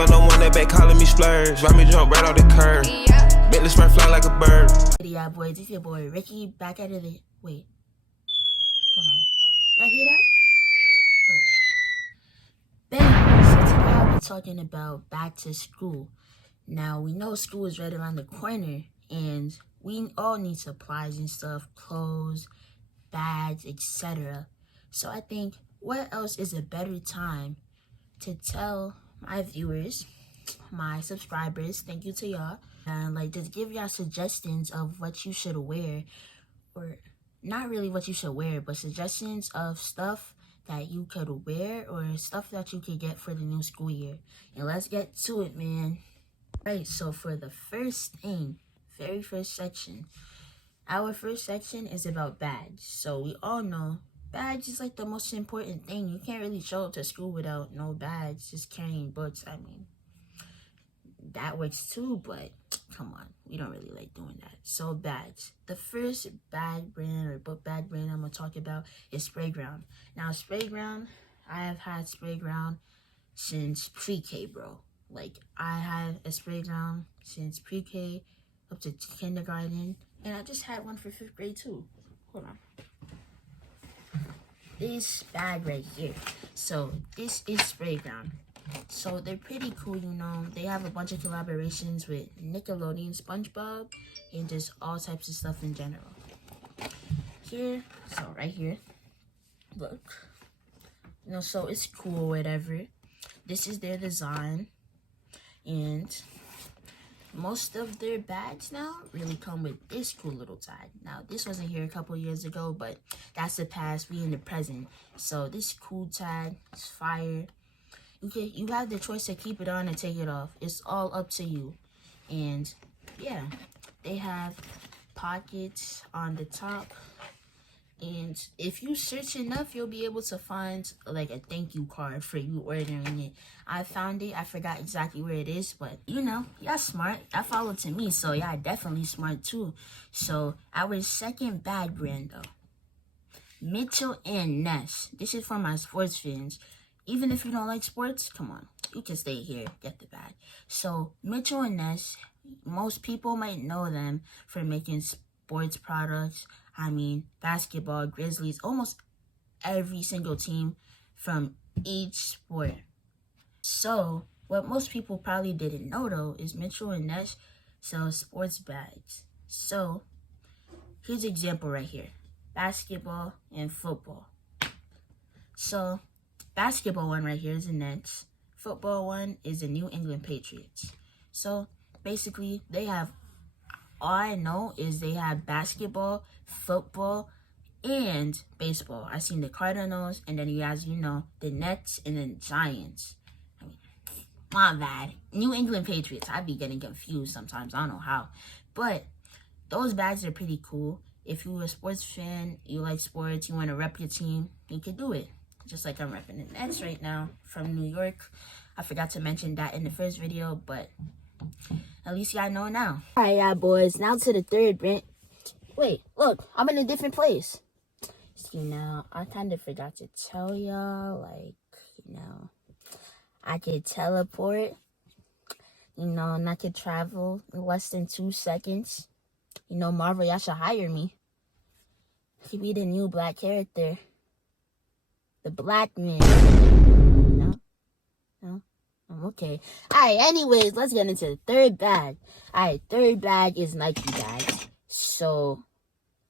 got no one that back calling me splurge. Ride me jump right off the curb. Bentley sprint fly like a bird. Yeah, boys, it's your boy Ricky back at it. Wait, hold on. Did I hear that? Bang! So today I'll be talking about back to school. Now we know school is right around the corner, and we all need supplies and stuff, clothes, bags, etc. So I think, what else is a better time to tell my viewers, my subscribers, thank you to y'all, and like just give y'all suggestions of what you should wear, or not really what you should wear, but suggestions of stuff that you could wear or stuff that you could get for the new school year. And let's get to it, man. Right, so for the first thing, very first section, our first section is about bags. So we all know bags is like the most important thing. You can't really show up to school without no bags, just carrying books. I mean, that works too, but come on, we don't really like doing that. So bags. The first bag brand or book bag brand I'm gonna talk about is Sprayground. Now Sprayground, I have had Sprayground since pre-K, bro. Like, I had a Sprayground since pre-K up to kindergarten, and I just had one for 5th grade too. Hold on. This bag right here. So this is Sprayground. So they're pretty cool, you know. They have a bunch of collaborations with Nickelodeon, SpongeBob, and just all types of stuff in general. Here, so right here, look. You know, so it's cool, whatever. This is their design. And most of their bags now really come with this cool little tag. Now, this wasn't here a couple years ago, but that's the past. We in the present. So this cool tag is fire. You have the choice to keep it on and take it off. It's all up to you. And yeah, they have pockets on the top. And if you search enough, you'll be able to find like a thank you card for you ordering it. I found it. I forgot exactly where it is, but you know, y'all smart. Y'all follow to me, so y'all definitely smart too. So our second bag brand though, Mitchell and Ness. This is for my sports fans. Even if you don't like sports, come on, you can stay here, get the bag. So Mitchell and Ness, most people might know them for making sports products. I mean, basketball, Grizzlies, almost every single team from each sport. So, what most people probably didn't know, though, is Mitchell and Ness sell sports bags. So, here's an example right here. Basketball and football. So, basketball one right here is the Nets. Football one is the New England Patriots. So, basically, they have, all I know is they have basketball, football, and baseball. I seen the Cardinals, and then you guys, you know, the Nets and the Giants. I mean, my bad. New England Patriots. I be getting confused sometimes. I don't know how. But those bags are pretty cool. If you're a sports fan, you like sports, you want to rep your team, you can do it. Just like I'm repping the Nets right now from New York. I forgot to mention that in the first video, but at least y'all know now. Alright, y'all boys. Now to the third brand. Wait, look. I'm in a different place. You know, I kind of forgot to tell y'all. Like, you know, I could teleport. You know, and I could travel in less than 2 seconds. You know, Marvel, y'all should hire me. I could be the new black character. The Black Man. No? No? Okay. Alright, anyways, let's get into the third bag. Alright, third bag is Nike bags. So,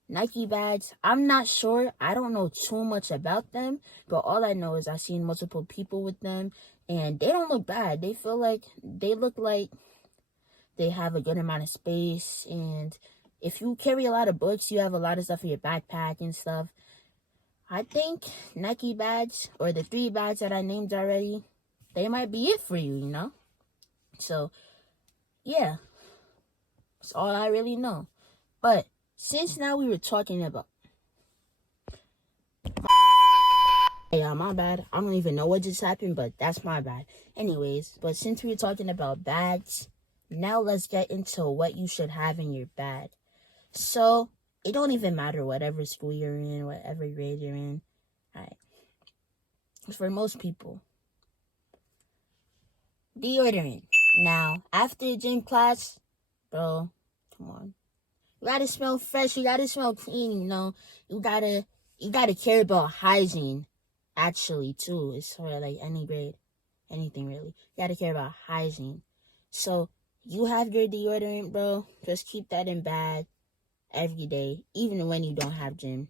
Nike bags, I'm not sure. I don't know too much about them. But all I know is I've seen multiple people with them. And they don't look bad. They look like they have a good amount of space. And if you carry a lot of books, you have a lot of stuff in your backpack and stuff. I think Nike bags, or the 3 bags that I named already, they might be it for you, you know? So, yeah. That's all I really know. But, since now we were talking about... Yeah, my bad. I don't even know what just happened, but that's my bad. Anyways, but since we were talking about bags, now let's get into what you should have in your bag. So, it don't even matter whatever school you're in, whatever grade you're in. Alright. For most people, deodorant. Now, after gym class, bro, come on. You gotta smell fresh. You gotta smell clean. You know, you gotta care about hygiene. Actually, too, it's for like any grade, anything really. You gotta care about hygiene. So you have your deodorant, bro. Just keep that in bag every day, even when you don't have gym.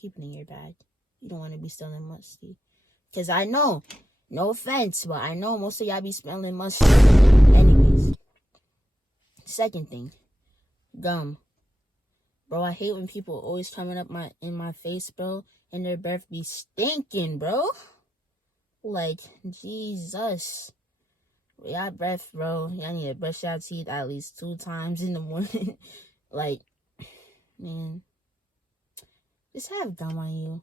Keep it in your bag. You don't want to be smelling musty. Cause I know, no offense, but I know most of y'all be smelling musty. Anyways, second thing, gum. Bro, I hate when people always coming up in my face, bro, and their breath be stinking, bro. Like, Jesus. Y'all breath, bro. Y'all need to brush your teeth at least 2 times in the morning. Like, man, just have gum on you.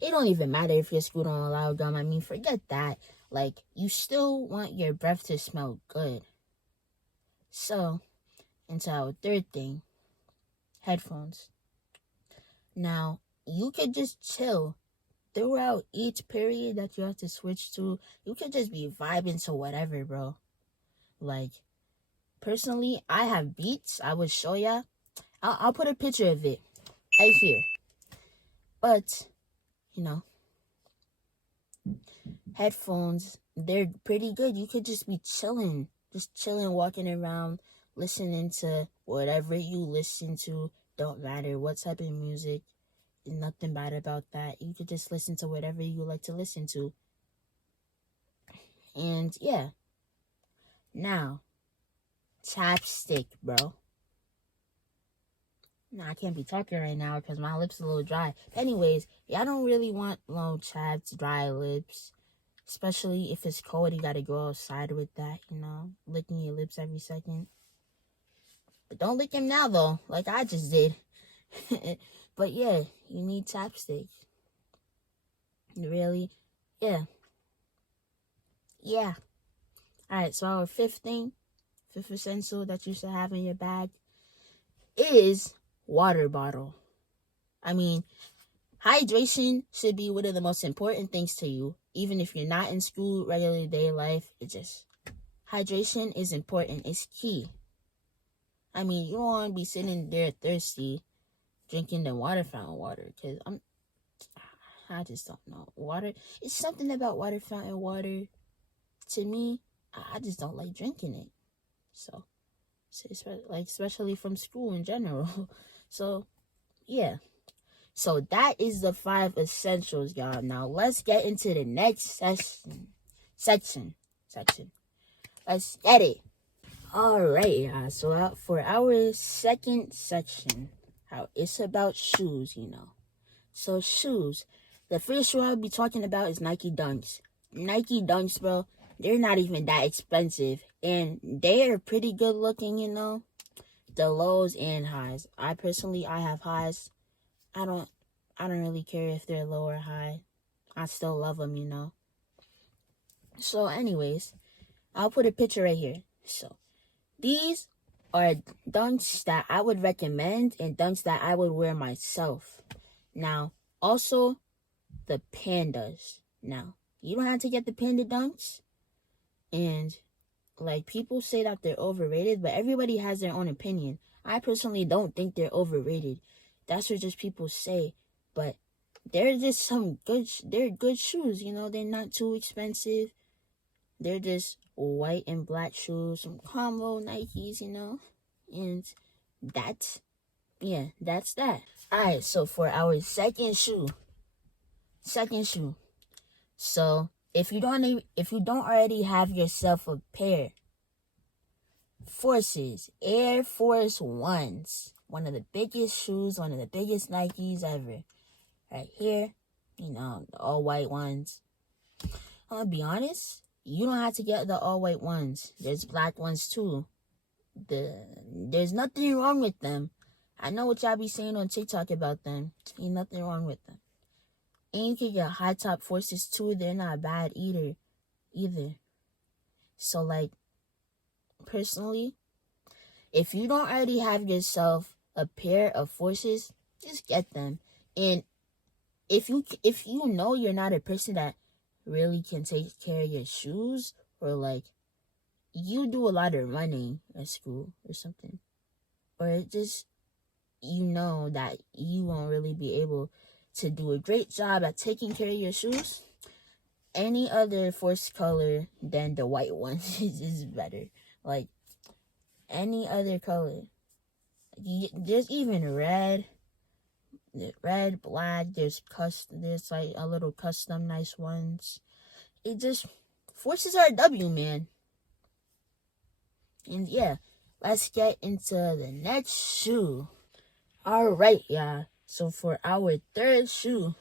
It don't even matter if your school don't allow gum. I mean, forget that. Like, you still want your breath to smell good. So, into our third thing, headphones. Now, you could just chill throughout each period that you have to switch to. You could just be vibing to whatever, bro. Like, personally, I have Beats. I would show ya. I'll put a picture of it right here. But, you know, headphones, they're pretty good. You could just be chilling, walking around, listening to whatever you listen to. Don't matter what type of music. There's nothing bad about that. You could just listen to whatever you like to listen to. And yeah. Now, chapstick, bro. Nah, I can't be talking right now because my lips are a little dry. Anyways, y'all don't really want long chaps, dry lips. Especially if it's cold, you gotta go outside with that, you know, licking your lips every second. But don't lick them now, though, like I just did. But yeah, you need chapstick. Really? Yeah. Yeah. Alright, so our fifth essential that you should have in your bag is water bottle. I mean, hydration should be one of the most important things to you. Even if you're not in school, regular day life, hydration is important. It's key. I mean, you don't want to be sitting there thirsty, drinking the water fountain water, because I just don't know. Water, it's something about water fountain water. To me, I just don't like drinking it. So especially from school in general. So, yeah. So that is the 5 essentials, y'all. Now let's get into the next section. Let's get it. All right, y'all. So for our second section, how it's about shoes, you know. So shoes. The first shoe I'll be talking about is Nike Dunks. Nike Dunks, bro. They're not even that expensive, and they are pretty good looking, you know. The lows and highs. I have highs. I don't really care if they're low or high. I still love them, you know. So anyways, I'll put a picture right here. So these are dunks that I would recommend and dunks that I would wear myself. Now, also the pandas. Now, you don't have to get the panda dunks. And like, people say that they're overrated, but everybody has their own opinion. I personally don't think they're overrated. That's what just people say. But they're just they're good shoes, you know. They're not too expensive. They're just white and black shoes, some combo Nikes, you know. And that's that. Alright, so for our second shoe. So if you don't already have yourself a pair, Air Force Ones, one of the biggest shoes, one of the biggest Nikes ever. Right here, you know, the all white ones. I'm gonna be honest, you don't have to get the all white ones. There's black ones too. There's nothing wrong with them. I know what y'all be saying on TikTok about them. Ain't nothing wrong with them. And you can get high top Forces too. They're not bad either. So like, personally, if you don't already have yourself a pair of Forces, just get them. And if you know you're not a person that really can take care of your shoes, or like you do a lot of running at school or something, or it just, you know that you won't really be able to do a great job at taking care of your shoes, any other force color than the white one is better. Like, any other color. There's even red, black. There's like a little custom nice ones. It just, forces are a W, man. And yeah, let's get into the next shoe. All right, y'all. So for our third shoe,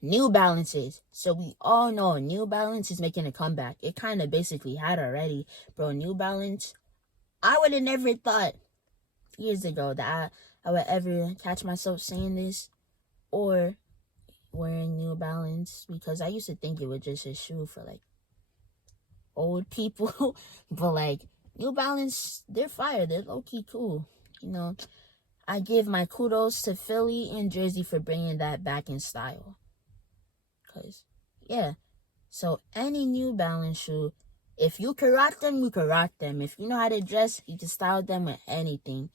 New Balances. So we all know New Balance is making a comeback. It kind of basically had already, bro. New Balance, I would have never thought years ago that I would ever catch myself saying this or wearing New Balance, because I used to think it was just a shoe for like old people. But like, New Balance, they're fire. They're low-key cool. You know, I give my kudos to Philly and Jersey for bringing that back in style. Because, yeah. So any New Balance shoe, if you can rock them, you can rock them. If you know how to dress, you can style them with anything.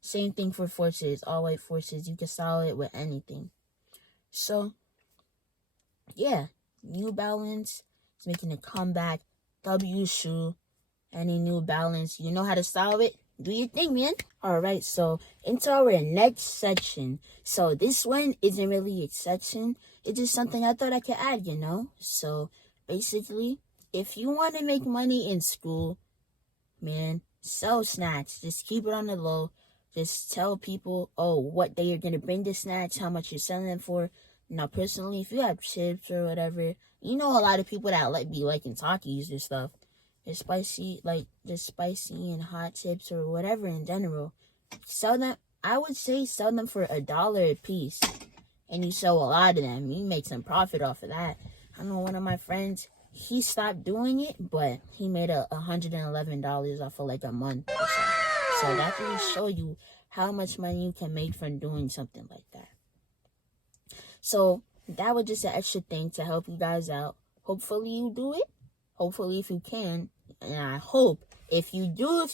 Same thing for Forces, all white Forces. You can style it with anything. So, yeah. New Balance is making a comeback. W shoe. Any New Balance, you know how to style it? Do your thing, man. Alright, so into our next section. So this one isn't really a section. It's just something I thought I could add, you know? So basically, if you want to make money in school, man, sell snacks. Just keep it on the low. Just tell people, oh, what day you're going to bring the snacks, how much you're selling them for. Now, personally, if you have chips or whatever, you know a lot of people that be liking Takis or stuff. It's spicy, like just spicy and hot chips or whatever in general. Sell them, I would say sell them for $1 a piece. And you sell a lot of them. You make some profit off of that. I know one of my friends, he stopped doing it, but he made $111 off of like a month or so. So that will show you how much money you can make from doing something like that. So that was just an extra thing to help you guys out. Hopefully you do it. Hopefully if you can. And I hope if you do,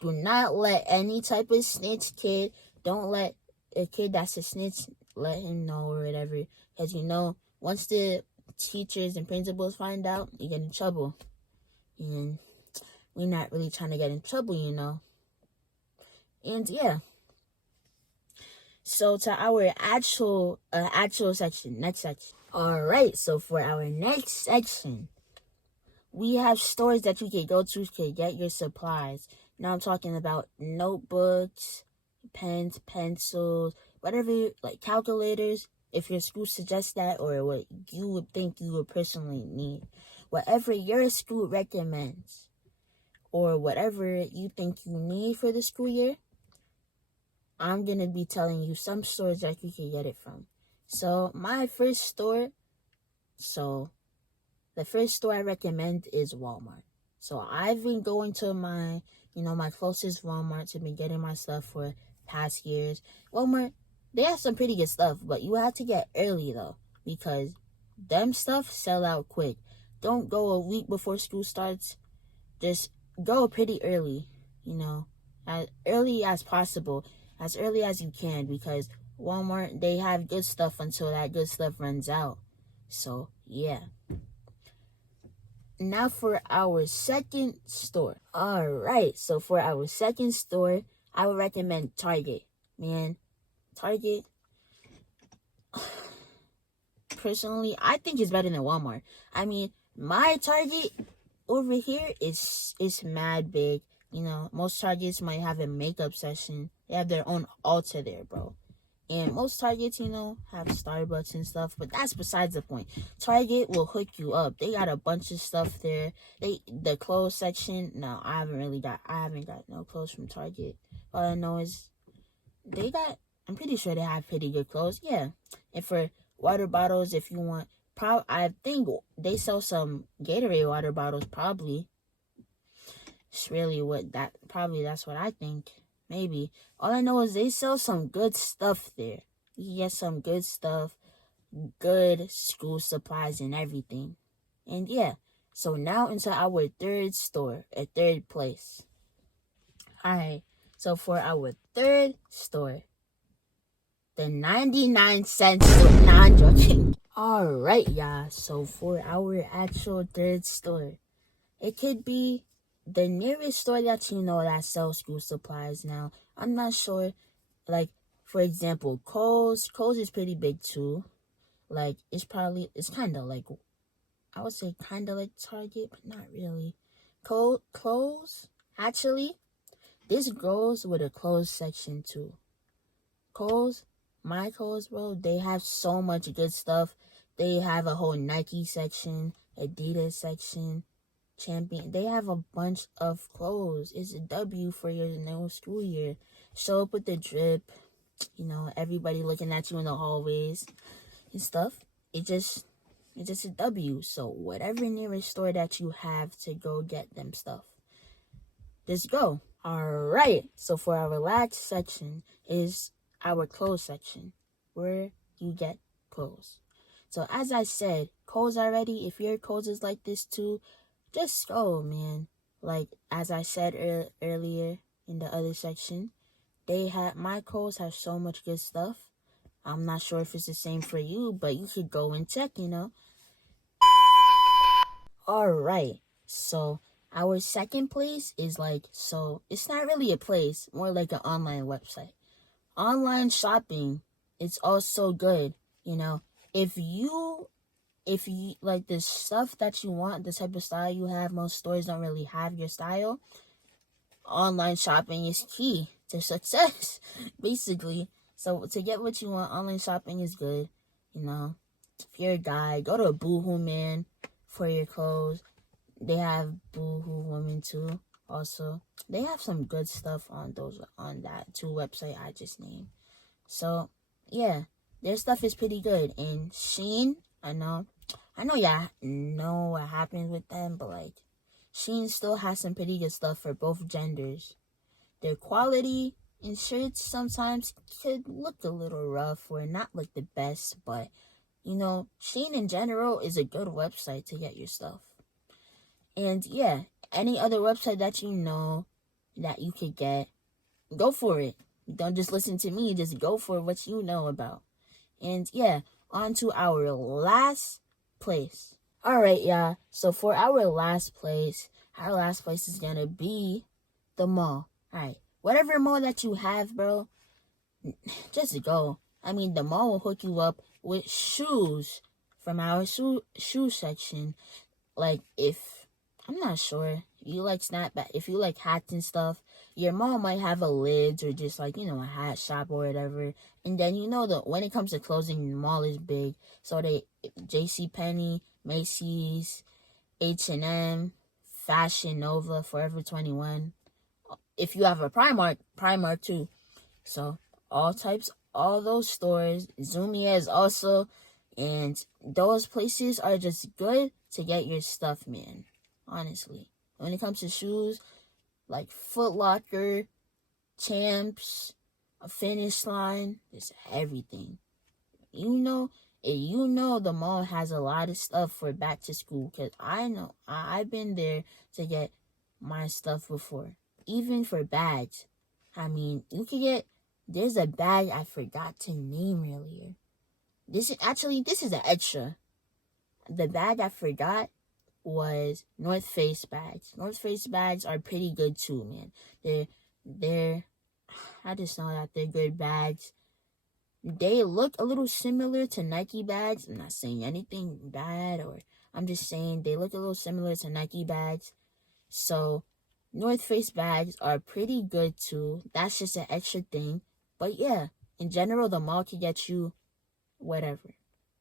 do not let any type of snitch kid, don't let a kid that's a snitch, let him know or whatever. Because you know, once the teachers and principals find out, you get in trouble. And we're not really trying to get in trouble, you know. And yeah. So to our actual section, next section. Alright, so for our next section, we have stores that you can go to get your supplies. Now I'm talking about notebooks, pens, pencils, whatever, like calculators, if your school suggests that, or what you would think you would personally need. Whatever your school recommends, or whatever you think you need for the school year, I'm going to be telling you some stores that you can get it from. So my first store, the first store I recommend is Walmart. So I've been going to my closest Walmart to be getting my stuff for past years. Walmart, they have some pretty good stuff, but you have to get early though, because them stuff sell out quick. Don't go a week before school starts. Just go pretty early, as early as possible, as early as you can, because Walmart, they have good stuff until that good stuff runs out. So, yeah. Now for our second store. Alright, so for our second store, I would recommend Target. Man, Target, personally, I think it's better than Walmart. I mean, my Target over here is mad big. Most Targets might have a makeup section. They have their own Ulta there, bro. And most Targets, have Starbucks and stuff, but that's besides the point. Target will hook you up. They got a bunch of stuff there. The clothes section, no, I haven't got no clothes from Target. All I know is I'm pretty sure they have pretty good clothes. Yeah. And for water bottles, if you want, I think they sell some Gatorade water bottles, probably. It's really that's what I think. Maybe. All I know is they sell some good stuff there. You can get some good stuff, good school supplies and everything. And yeah, so now into our third store, a third place. Alright, so for our third store, the 99-cent store. Nah, I'm joking. Alright, y'all, so for our actual third store, it could be the nearest store that you know that sells school supplies now. I'm not sure. Like, for example, Kohl's. Kohl's is pretty big too. Like, it's kind of like, I would say kind of like Target, but not really. Kohl's, actually, this goes with a clothes section too. Kohl's, my Kohl's, bro, they have so much good stuff. They have a whole Nike section, Adidas section, Champion. They have a bunch of clothes. It's a W for your new school year. Show up with the drip, everybody looking at you in the hallways and stuff. It's just a W. So whatever nearest store that you have to go get them stuff, just go. Alright, so for our last section is our clothes section, where you get clothes. So as I said, Kohl's already, if your Kohl's is like this too, just go, man. Like, as I said earlier in the other section, my Kohl's have so much good stuff. I'm not sure if it's the same for you, but you could go and check, Alright, so our second place is it's not really a place, more like an online website. Online shopping, it's also good, If you like the stuff that you want, the type of style you have, most stores don't really have your style. Online shopping is key to success, basically. So to get what you want, online shopping is good. If you're a guy, go to Boohoo Man for your clothes. They have Boohoo Women too. Also, they have some good stuff on that two website I just named. So yeah, their stuff is pretty good. And Shein, I know y'all know what happens with them, but Shein still has some pretty good stuff for both genders. Their quality in shirts sometimes could look a little rough or not look the best, but Shein in general is a good website to get your stuff. And yeah, any other website that you know that you could get, go for it. Don't just listen to me, just go for what you know about. And yeah, on to our last place. Alright, y'all. So for our last place is gonna be the mall. Alright, whatever mall that you have, bro, just go. I mean, the mall will hook you up with shoes from our shoe section. I'm not sure, you like snapback, if you like hats and stuff, your mall might have a Lids or just a hat shop or whatever. And then when it comes to clothing, the mall is big. So JCPenney, Macy's, H&M, Fashion Nova, Forever 21. If you have a Primark too. So all those stores, Zumiez also, and those places are just good to get your stuff, man. Honestly, when it comes to shoes, like Foot Locker, Champs, Finish Line, it's everything. The mall has a lot of stuff for back to school, because I know I've been there to get my stuff before. Even for bags. I mean, there's a bag I forgot to name earlier. This is an extra. The bag I forgot was North Face bags. North Face bags are pretty good too, man. I just know that they're good bags. They look a little similar to Nike bags. I'm not saying anything bad, I'm just saying they look a little similar to Nike bags. So North Face bags are pretty good too. That's just an extra thing. But yeah, in general, the mall can get you whatever.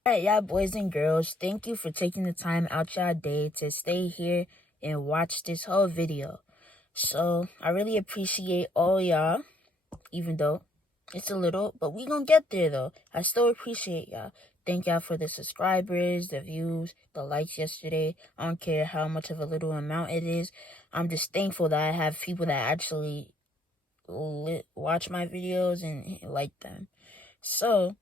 Alright, y'all boys and girls, thank you for taking the time out your day to stay here and watch this whole video. So, I really appreciate all y'all, even though it's a little, but we gonna get there though. I still appreciate y'all. Thank y'all for the subscribers, the views, the likes yesterday. I don't care how much of a little amount it is. I'm just thankful that I have people that actually watch my videos and like them. So,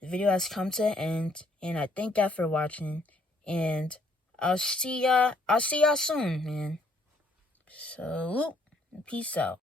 the video has come to an end, and I thank y'all for watching, and I'll see y'all soon, man. So, peace out.